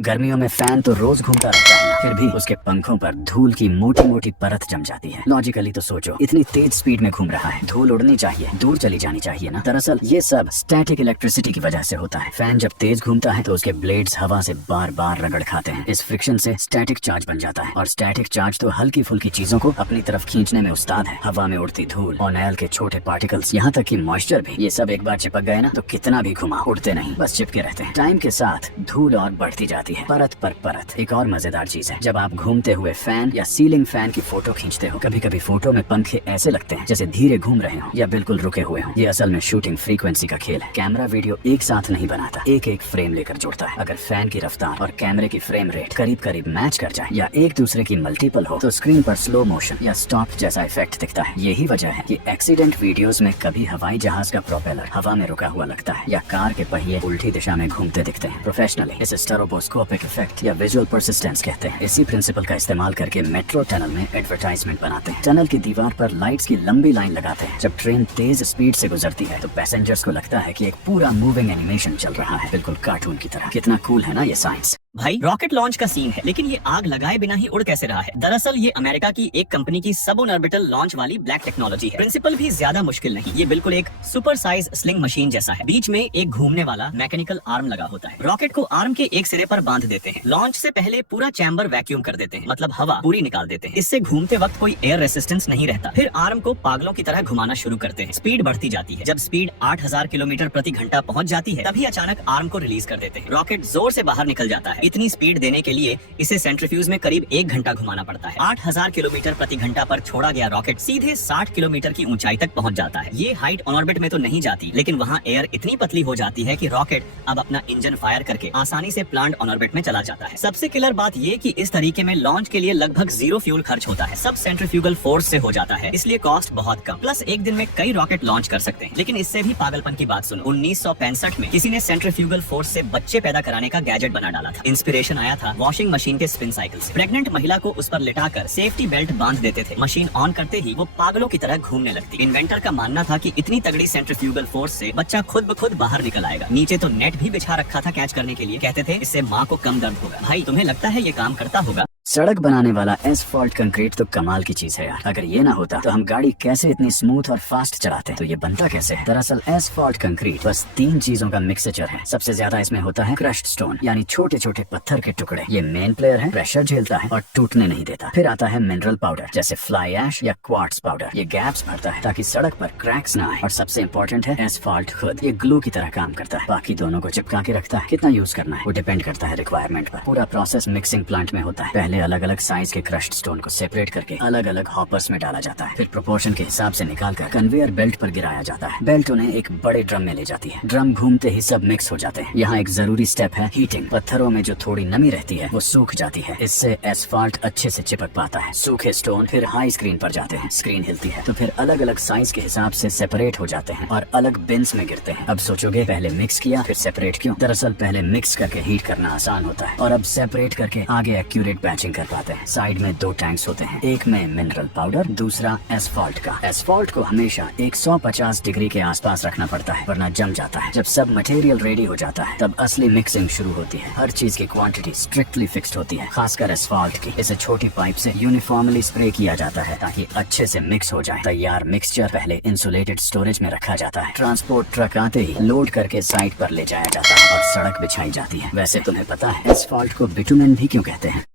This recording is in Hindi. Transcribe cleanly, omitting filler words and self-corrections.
गर्मियों में फैन तो रोज घूमता रहता है ना, फिर भी उसके पंखों पर धूल की मोटी मोटी परत जम जाती है। लॉजिकली तो सोचो, इतनी तेज स्पीड में घूम रहा है, धूल उड़नी चाहिए, दूर चली जानी चाहिए ना। दरअसल ये सब स्टैटिक इलेक्ट्रिसिटी की वजह से होता है। फैन जब तेज घूमता है तो उसके ब्लेड्स हवा से बार बार रगड़ खाते हैं। इस फ्रिक्शन से स्टैटिक चार्ज बन जाता है, और स्टैटिक चार्ज तो हल्की फुल्की चीजों को अपनी तरफ खींचने में उस्ताद है। हवा में उड़ती धूल, ऑयल के छोटे पार्टिकल्स, यहाँ तक कि मॉइस्चर भी, ये सब एक बार चिपक गए ना तो कितना भी घुमा उड़ते नहीं, बस चिपके रहते हैं। टाइम के साथ धूल और बढ़ती जाती है, परत पर परत। एक और मजेदार चीज है, जब आप घूमते हुए फैन या सीलिंग फैन की फोटो खींचते हो, कभी कभी फोटो में पंखे ऐसे लगते हैं जैसे धीरे घूम रहे हो या बिल्कुल रुके हुए हो। ये असल में शूटिंग फ्रीक्वेंसी का खेल है। कैमरा वीडियो एक साथ नहीं बनाता, एक एक फ्रेम लेकर जोड़ता है। अगर फैन की रफ्तार और कैमरे की फ्रेम रेट करीब करीब मैच कर जाए या एक दूसरे की मल्टीपल हो तो स्क्रीन पर स्लो मोशन या स्टॉप जैसा इफेक्ट दिखता है। यही वजह है कि एक्सीडेंट वीडियोस में कभी हवाई जहाज का प्रोपेलर हवा में रुका हुआ लगता है या कार के पहिए उल्टी दिशा में घूमते दिखते हैं। प्रोफेशनली इसे स्टेरोबोस्कोपिक इफेक्ट या विजुअल परसिस्टेंस कहते हैं। इसी प्रिंसिपल का इस्तेमाल करके मेट्रो टनल में एडवर्टाइजमेंट बनाते हैं। टनल की दीवार पर लाइट्स की लंबी लाइन लगाते हैं। जब ट्रेन तेज स्पीड से गुजरती है तो पैसेंजर्स को लगता है कि एक पूरा मूविंग एनिमेशन चल रहा है, बिल्कुल कार्टून की तरह। कितना कूल है ना ये साइंस। भाई रॉकेट लॉन्च का सीन है, लेकिन ये आग लगाए बिना ही उड़ कैसे रहा है? दरअसल ये अमेरिका की एक कंपनी की सब ऑर्बिटल लॉन्च वाली ब्लैक टेक्नोलॉजी है। प्रिंसिपल भी ज्यादा मुश्किल नहीं, ये बिल्कुल एक सुपर साइज स्लिंग मशीन जैसा है। बीच में एक घूमने वाला मैकेनिकल आर्म लगा होता है। रॉकेट को आर्म के एक सिरे पर बांध देते हैं। लॉन्च से पहले पूरा चैम्बर वैक्यूम कर देते हैं, मतलब हवा पूरी निकाल देते हैं। इससे घूमते वक्त कोई एयर रेसिस्टेंस नहीं रहता। फिर आर्म को पागलों की तरह घुमाना शुरू करते हैं। स्पीड बढ़ती जाती है। जब स्पीड 8000 किलोमीटर प्रति घंटा पहुंच जाती है, तभी अचानक आर्म को रिलीज कर देते हैं। रॉकेट जोर से बाहर निकल जाता है। इतनी स्पीड देने के लिए इसे सेंट्रीफ्यूज में करीब 1 घंटा घुमाना पड़ता है। 8000 किलोमीटर प्रति घंटा पर छोड़ा गया रॉकेट सीधे 60 किलोमीटर की ऊंचाई तक पहुंच जाता है। ये हाइट ऑन ऑर्बिट में तो नहीं जाती, लेकिन वहाँ एयर इतनी पतली हो जाती है कि रॉकेट अब अपना इंजन फायर करके आसानी से प्लांट ऑन ऑर्बिट में चला जाता है। सबसे किलर बात ये कि इस तरीके में लॉन्च के लिए लगभग 0 फ्यूल खर्च होता है। सब सेंट्रीफ्यूगल फोर्स से हो जाता है, इसलिए कॉस्ट बहुत कम। प्लस एक दिन में कई रॉकेट लॉन्च कर सकते हैं। लेकिन इससे भी पागलपन की बात सुनो, 1965 में किसी ने सेंट्रीफ्यूगल फोर्स से बच्चे पैदा कराने का गैजेट बना डाला था। इंस्पिरेशन आया था वॉशिंग मशीन के स्पिन साइकिल से। प्रेग्नेंट महिला को उस पर लिटाकर सेफ्टी बेल्ट बांध देते थे। मशीन ऑन करते ही वो पागलों की तरह घूमने लगती। इन्वेंटर का मानना था कि इतनी तगड़ी सेंट्रीफ्यूगल फोर्स से बच्चा खुद ब खुद बाहर निकल आएगा। नीचे तो नेट भी बिछा रखा था कैच करने के लिए। कहते थे इससे माँ को कम दर्द होगा। भाई तुम्हें लगता है ये काम करता होगा? सड़क बनाने वाला एसफॉल्ट कंक्रीट तो कमाल की चीज है यार। अगर ये ना होता तो हम गाड़ी कैसे इतनी स्मूथ और फास्ट चलाते? तो ये बनता कैसे है? दरअसल एसफॉल्ट कंक्रीट बस 3 चीजों का मिक्सचर है। सबसे ज्यादा इसमें होता है क्रश्ड स्टोन, यानी छोटे छोटे पत्थर के टुकड़े। ये मेन प्लेयर है, प्रेशर झेलता है और टूटने नहीं देता। फिर आता है मिनरल पाउडर, जैसे फ्लाई ऐश या क्वार्ट्ज पाउडर। ये गैप्स भरता है ताकि सड़क पर क्रैक्स ना आए। और सबसे इम्पोर्टेंट है एसफॉल्ट खुद, ये ग्लू की तरह काम करता है। बाकी दोनों को चिपका के रखता है। कितना यूज करना है वो डिपेंड करता है रिक्वायरमेंट पर। पूरा प्रोसेस मिक्सिंग प्लांट में होता है। पहले अलग अलग साइज के क्रश्ड स्टोन को सेपरेट करके अलग अलग हॉपर्स में डाला जाता है। फिर प्रोपोर्शन के हिसाब से निकालकर कन्वेयर बेल्ट पर गिराया जाता है। बेल्ट उन्हें एक बड़े ड्रम में ले जाती है। ड्रम घूमते ही सब मिक्स हो जाते हैं। यहाँ एक जरूरी स्टेप है हीटिंग। पत्थरों में जो थोड़ी नमी रहती है वो सूख जाती है। इससे एसफॉल्ट अच्छे से चिपक पाता है। सूखे स्टोन फिर हाई स्क्रीन पर जाते हैं। स्क्रीन हिलती है तो फिर अलग अलग साइज के हिसाब से सेपरेट हो जाते हैं और अलग बिन्स में गिरते हैं। अब सोचोगे पहले मिक्स किया फिर सेपरेट क्यों? दरअसल पहले मिक्स करके हीट करना आसान होता है और अब सेपरेट करके आगे एक्यूरेट पैचिंग कर पाते हैं। साइड में 2 टैंक्स होते हैं, एक में मिनरल पाउडर, दूसरा एसफॉल्ट का। एसफॉल्ट को हमेशा 150 डिग्री के आसपास रखना पड़ता है वरना जम जाता है। जब सब मटेरियल रेडी हो जाता है तब असली मिक्सिंग शुरू होती है। हर चीज की क्वांटिटी स्ट्रिक्टली फिक्स्ड होती है, खासकर एसफॉल्ट की। इसे छोटी पाइप से यूनिफॉर्मली स्प्रे किया जाता है ताकि अच्छे से मिक्स हो जाए। तैयार मिक्सचर पहले इंसुलेटेड स्टोरेज में रखा जाता है। ट्रांसपोर्ट ट्रक आते ही लोड करके साइट पर ले जाया जाता है और सड़क बिछाई जाती है। वैसे तुम्हें पता है एसफॉल्ट को बिटुमेन भी क्यों कहते हैं?